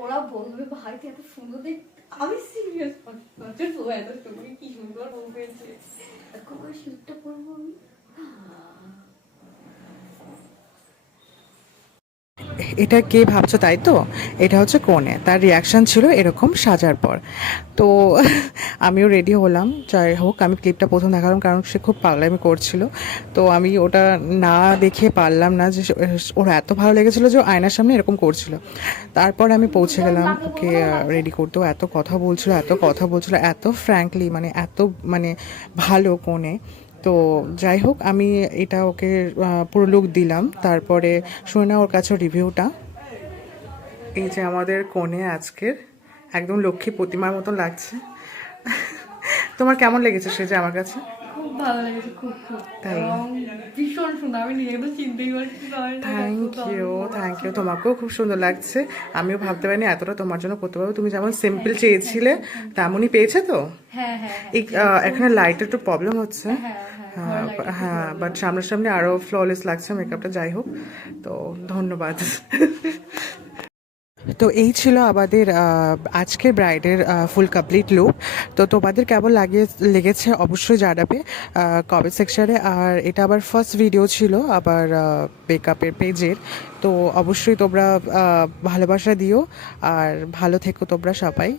ওরা বলবে ভাই তুই এত সুন্দর দেখতে, আমি সিরিয়াস ও এত সুন্দর, কি সুন্দর বলবেছে, কবে শুটটা করবো আমি। এটা কে ভাবছো তাই তো? এটা হচ্ছে কনে, তার রিয়াকশান ছিল এরকম সাজার পর। তো আমিও রেডি হলাম। যাই হোক, আমি ক্লিপটা প্রথম দেখালাম কারণ সে খুব পাগলামি করছিল। তো আমি ওটা না দেখে পারলাম না যে ওর এত ভালো লেগেছিলো যে ও আয়নার সামনে এরকম করছিল। তারপর আমি পৌঁছে গেলাম ওকে রেডি করতেও, এত কথা বলছিল, এত কথা বলছিল, এত ফ্র্যাঙ্কলি, মানে এত মানে ভালো কনে। তো যাই হোক, আমি এটা ওকে পুরো লুক দিলাম। তারপরে শুনে না ওর কাছে রিভিউটা। এই যে আমাদের কনে আজকের, একদম লক্ষ্মী প্রতিমার মতন লাগছে। তোমার কেমন লেগেছে সে যে আমার কাছে? খুব ভালো লেগেছে, খুব খুব, তাই? এবং ভীষণ সুন্দর, আমি নিজে তো চিনতেই পারছি না। থ্যাংক ইউ, তোমাকেও খুব সুন্দর লাগছে। আমিও ভাবতে পারিনি এতটা তোমার জন্য করতে পারবো। তুমি যেমন সিম্পল চেয়েছিলে তেমনই পেয়েছে তো। হ্যাঁ হ্যাঁ এই এখানে লাইটের একটু প্রবলেম হচ্ছে। হ্যাঁ হ্যাঁ হ্যাঁ, বাট সামনাসামনি আরও ফ্ললেস লাগছে মেকআপটা। যাই হোক, তো ধন্যবাদ। তো এই ছিল আমাদের আজকের ব্রাইডের ফুল কমপ্লিট লুক। তো তোমাদের কেমন লেগেছে অবশ্যই জানাবে কমেন্ট সেকশানে। আর এটা আবার ফার্স্ট ভিডিও ছিল আবার মেকআপের পেজের। তো অবশ্যই তোমরা ভালোবাসা দিও, আর ভালো থেকো তোমরা সবাই।